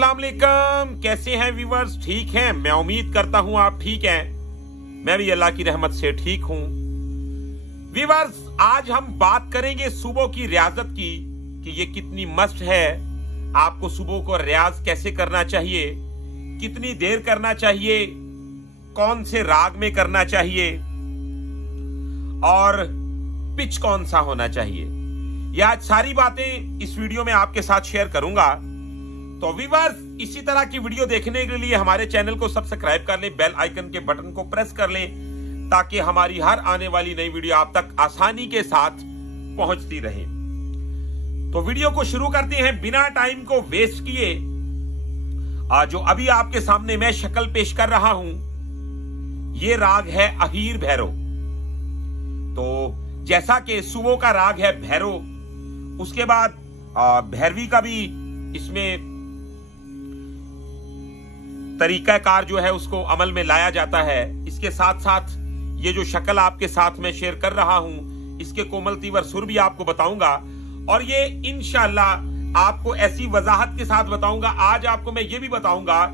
अस्सलाम वालेकुम। कैसे हैं व्यूअर्स? ठीक हैं? मैं उम्मीद करता हूं आप ठीक हैं। मैं भी अल्लाह की रहमत से ठीक हूं। व्यूअर्स, आज हम बात करेंगे सुबह की रियाजत की कि ये कितनी मस्त है। आपको सुबह को रियाज कैसे करना चाहिए, कितनी देर करना चाहिए, कौन से राग में करना चाहिए और पिच कौन सा होना चाहिए, ये आज सारी बातें इस वीडियो में आपके साथ शेयर करूंगा। तो व्यूअर्स, इसी तरह की वीडियो देखने के लिए हमारे चैनल को सब्सक्राइब कर लें, बेल आइकन के बटन को प्रेस कर लें ताकि हमारी हर आने वाली नई वीडियो आप तक आसानी के साथ पहुंचती रहे। तो वीडियो को शुरू करते हैं बिना टाइम को वेस्ट किए। जो अभी आपके सामने मैं शक्ल पेश कर रहा हूं, ये राग है अहीर भैरव। तो जैसा कि सुबह का राग है भैरव, उसके बाद भैरवी का भी इसमें तरीकाकार जो है उसको अमल में लाया जाता है। इसके साथ साथ ये जो शक्ल आपके साथ में शेयर कर रहा हूं, इसके कोमल तीवर सुर भी आपको बताऊंगा और ये इंशाल्लाह आपको ऐसी वजाहत के साथ बताऊंगा। आज आपको मैं ये भी बताऊंगा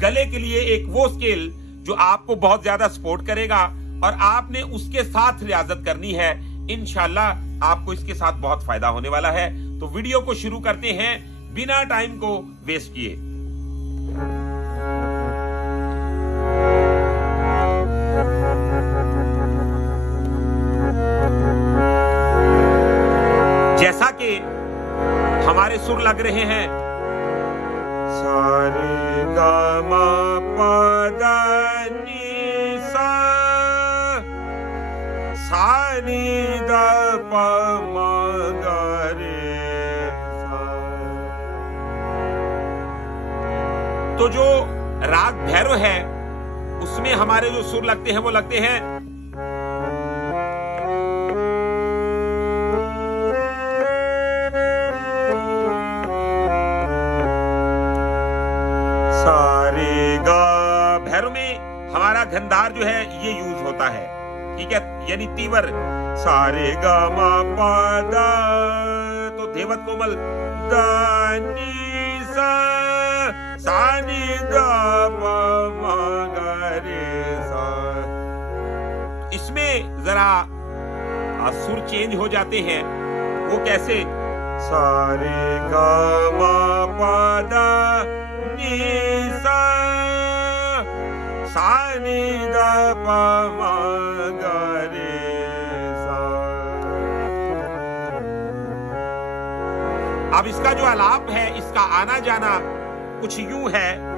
गले के लिए एक वो स्केल जो आपको बहुत ज्यादा सपोर्ट करेगा और आपने उसके साथ रियाजत करनी है। इंशाल्लाह आपको इसके साथ बहुत फायदा होने वाला है। तो वीडियो को शुरू करते हैं बिना टाइम को वेस्ट किए। जैसा कि हमारे सुर लग रहे हैं, सारे गा मा पा दा नी सा, सा नी दा पा मा गा रे सा। तो जो राग भैरव है उसमें हमारे जो सुर लगते हैं वो लगते हैं सारे गा। भैरव में हमारा घनदार जो है ये यूज होता है, ठीक है, यानी तीवर सारे गा मा पा दा। तो धेवत कोमल दा नी सा, सा नी दा पा मा गा रे सा। इसमें जरा सुर चेंज हो जाते हैं। वो कैसे? सारे गा मा पा दा नी सा, सा नी दा पा मा गा रे सा। अब इसका जो आलाप है, इसका आना जाना कुछ यूं है।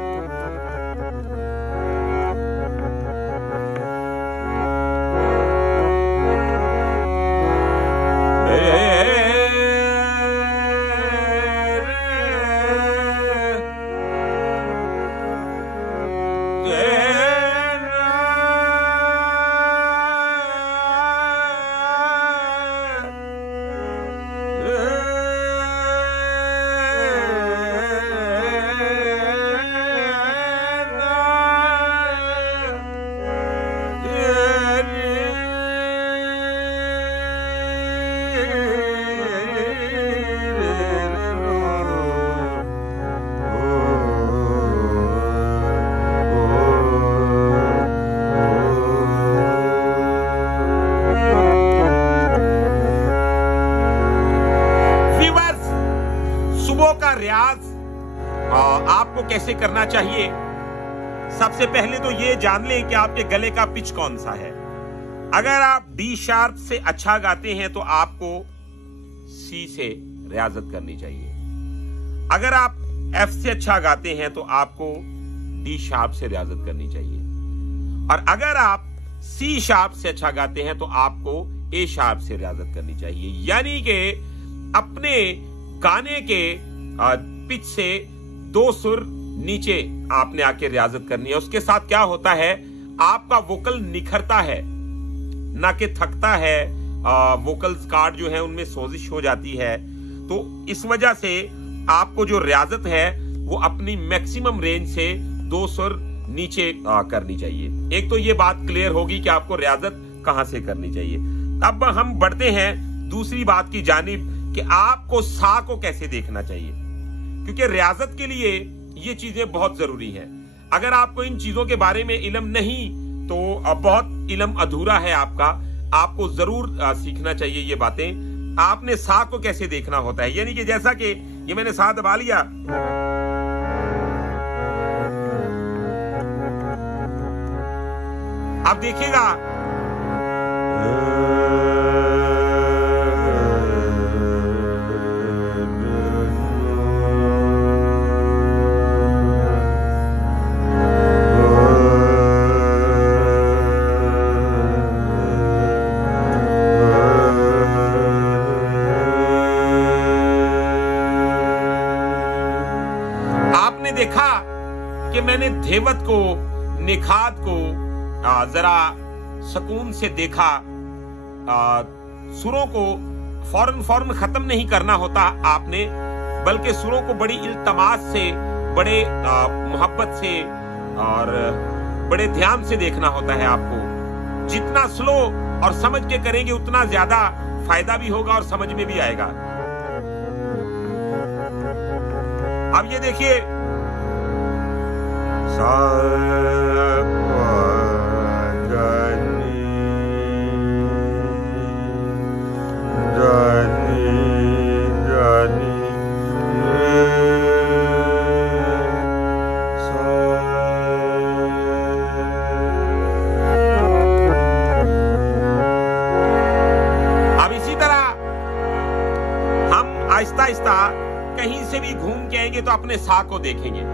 रियाज आपको कैसे करना चाहिए? सबसे पहले तो ये जान लें कि आपके गले का पिच कौन सा है। अगर आप डी शार्प से अच्छा गाते हैं तो आपको सी से रियाजत करनी चाहिए। अगर आप एफ से अच्छा गाते हैं तो आपको डी शार्प से रियाजत करनी चाहिए। और अगर आप सी शार्प से अच्छा गाते हैं तो आपको ए शार्प से रियाजत करनी चाहिए। यानी कि अपने गाने के पिच से 2 सुर नीचे आपने आके रियाजत करनी है। उसके साथ क्या होता है, आपका वोकल निखरता है, ना कि थकता है। वोकल्स कार्ड जो है उनमें सोजिश हो जाती है। तो इस वजह से आपको जो रियाजत है वो अपनी मैक्सिमम रेंज से 2 सुर नीचे करनी चाहिए। एक तो ये बात क्लियर होगी कि आपको रियाजत कहां से करनी चाहिए। अब हम बढ़ते हैं दूसरी बात की जानिब कि आपको सा को कैसे देखना चाहिए, क्योंकि रियाजत के लिए ये चीजें बहुत जरूरी है। अगर आपको इन चीजों के बारे में इल्म नहीं तो बहुत इल्म अधूरा है आपका। आपको जरूर सीखना चाहिए ये बातें। आपने सा को कैसे देखना होता है, यानी कि जैसा कि ये मैंने सा दबा लिया, आप देखिएगा देखा कि मैंने धेवत को, निखात को जरा सुकून से देखा। सुरों को फौरन खत्म नहीं करना होता आपने, बल्कि सुरों को बड़ी इल्तमास से, बड़े मोहब्बत से और बड़े ध्यान से देखना होता है आपको। जितना स्लो और समझ के करेंगे उतना ज्यादा फायदा भी होगा और समझ में भी आएगा। अब ये देखिए, अब इसी तरह हम आहिस्ता आहिस्ता कहीं से भी घूम के आएंगे तो अपने सा को देखेंगे,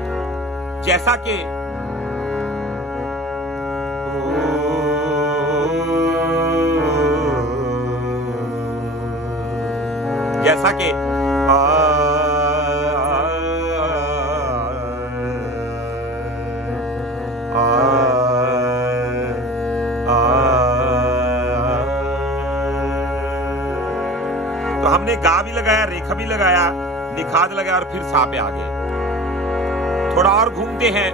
जैसा कि तो हमने गा भी लगाया, रेखा भी लगाया, निखात लगाया और फिर सा पे आ गए। थोड़ा और घूमते हैं।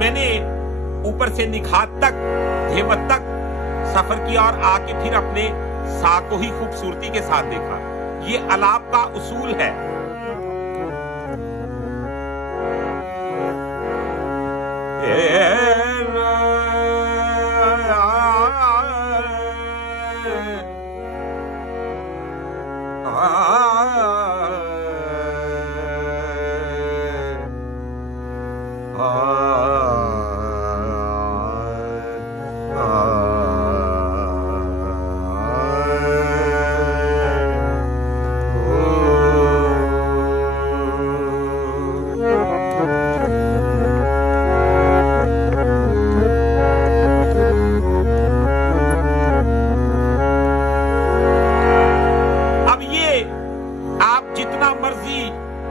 मैंने ऊपर से निखात तक, धेवत तक सफर किया और आके फिर अपने सा को ही खूबसूरती के साथ देखा। ये अलाप का उसूल है।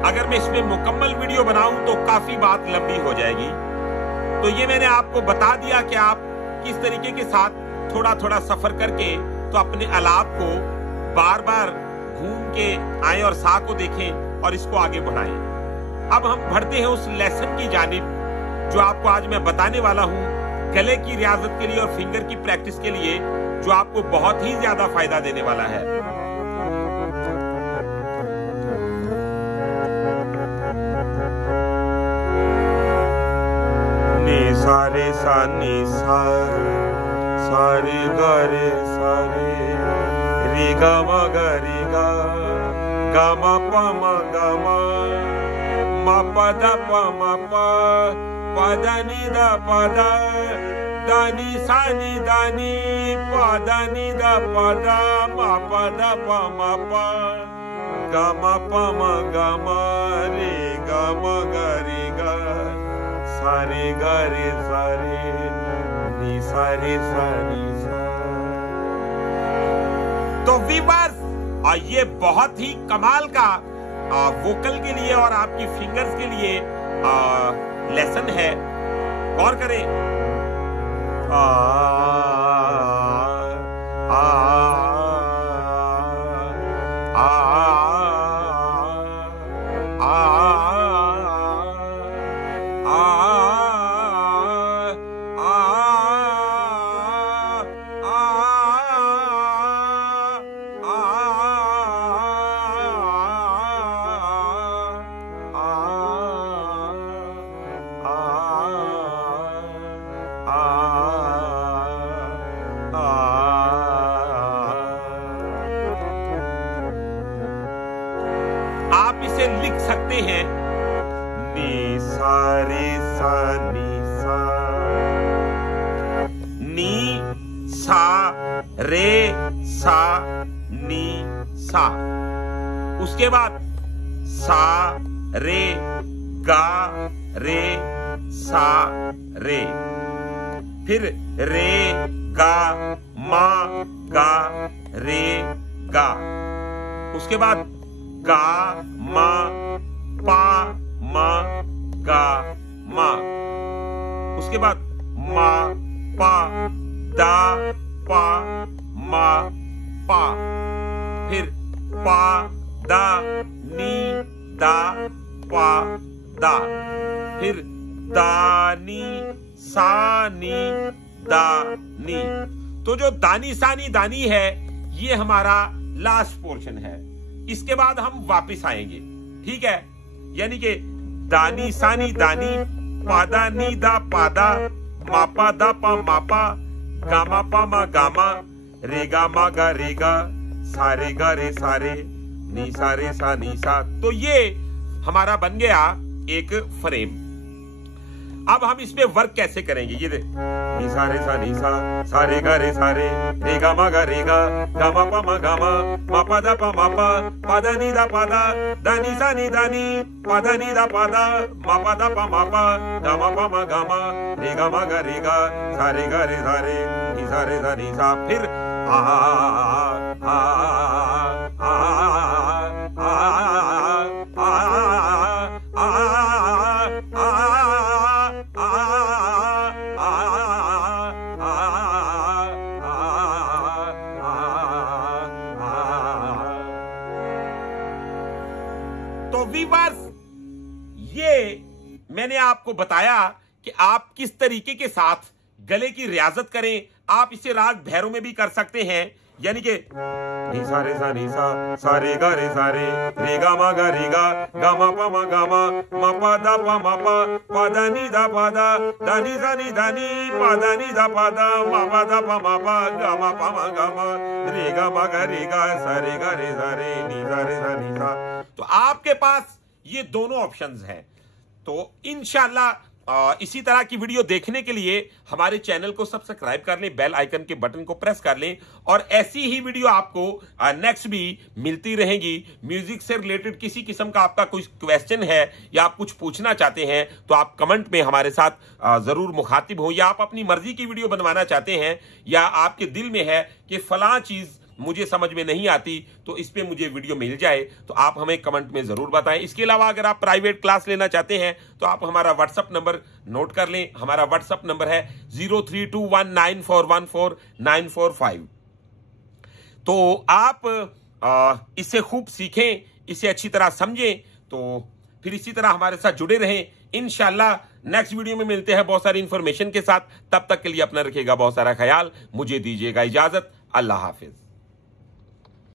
अगर मैं इसमें मुकम्मल वीडियो बनाऊं तो काफी बात लंबी हो जाएगी। तो ये मैंने आपको बता दिया कि आप किस तरीके के साथ थोड़ा थोड़ा सफर करके तो अपने अलाप को बार बार घूम के आए और सा को देखें और इसको आगे बढ़ाएं। अब हम बढ़ते हैं उस लेसन की जानिब जो आपको आज मैं बताने वाला हूं, गले की रियाजत के लिए और फिंगर की प्रैक्टिस के लिए, जो आपको बहुत ही ज्यादा फायदा देने वाला है। सारे सा नी सा, सारे गा रे सारे, री गा मा गा री गा, गा मा पा मा गा मा पा दा पा मा पा, पा दा नी दा पा दा, दा नी सा नी दा नी, पा दा नी दा पा दा, मा पा दा पा मा पा, गा मा पा मा गा मा, रे गा मा गा रे गा, सारे गा रे सारे, नी सारे सा नी सा। तो वीवर्स, और ये बहुत ही कमाल का वोकल के लिए और आपकी फिंगर्स के लिए लेसन है। गौर करें। आ, आ, आ, आप इसे लिख सकते हैं नी सा रे सा नी सा, नी सा रे सा नी सा। उसके बाद सा रे गा रे सा रे, फिर रे गा मा गा रे गा। उसके बाद गा मा पा मा गा मा। उसके बाद मा पा दा पा मा पा, फिर पा दा नी दा पा दा, फिर दा नी सा नी दा नी। तो जो दानी सानी दानी है ये हमारा लास्ट पोर्शन है। इसके बाद हम वापस आएंगे, ठीक है। यानी कि दानी सानी दानी, पादा नी दा पादा, मापा दा पा मापा, गामा पा मा गामा, रेगा मा गा रेगा, सारे गा रे सारे, नी सा रे सा नी सा। तो ये हमारा बन गया एक फ्रेम। अब हम इसमें वर्क कैसे करेंगे, ये दे नी सा रे सा नी सा, सारे गा रे सारे, रेगा मा गा रेगा, गामा पा मा गामा, मापा दा पा मापा, पादा नी दा पादा, दानी सा नी दानी, पादा नी दा पादा, मापा दा पा मापा, गामा पा मा गामा, रेगा मा गा रेगा, सारे गा रे सारे, नी सा रे सा नी सा। फिर आ आ तो वीवर्स, ये मैंने आपको बताया कि आप किस तरीके के साथ गले की रियाजत करें। आप इसे राग भैरव में भी कर सकते हैं, यानी कि नी सा रे सा नी सा, सारे गा रे सारे, रेगा मा गा रेगा, गामा पा मा गामा, मापा दा पा मापा, पादा नी दा पादा, दानी सा नी दानी, पादा नी दा पादा, मापा दा पा मापा, गामा पा मा गामा, रेगा मा गा रेगा, सारे गा रे सारे, नी सा रे सा नी सा। तो आपके पास ये दोनों ऑप्शंस हैं। तो इंशाल्लाह इसी तरह की वीडियो देखने के लिए हमारे चैनल को सब्सक्राइब कर लें, बेल आइकन के बटन को प्रेस कर लें, और ऐसी ही वीडियो आपको नेक्स्ट भी मिलती रहेंगी। म्यूजिक से रिलेटेड किसी किस्म का आपका कोई क्वेश्चन है या आप कुछ पूछना चाहते हैं तो आप कमेंट में हमारे साथ जरूर मुखातिब हो, या आप अपनी मर्जी की वीडियो बनवाना चाहते हैं, या आपके दिल में है कि फलां चीज मुझे समझ में नहीं आती तो इस पे मुझे वीडियो मिल जाए, तो आप हमें कमेंट में जरूर बताएं। इसके अलावा अगर आप प्राइवेट क्लास लेना चाहते हैं तो आप हमारा व्हाट्सएप नंबर नोट कर लें। हमारा व्हाट्सएप नंबर है 0321941495। तो आप इसे खूब सीखें, इसे अच्छी तरह समझें, तो फिर इसी तरह हमारे साथ जुड़े रहें। इंशाल्लाह नेक्स्ट वीडियो में मिलते हैं बहुत सारी इंफॉर्मेशन के साथ। तब तक के लिए अपना रखिएगा बहुत सारा ख्याल। मुझे दीजिएगा इजाजत। अल्लाह हाफिज।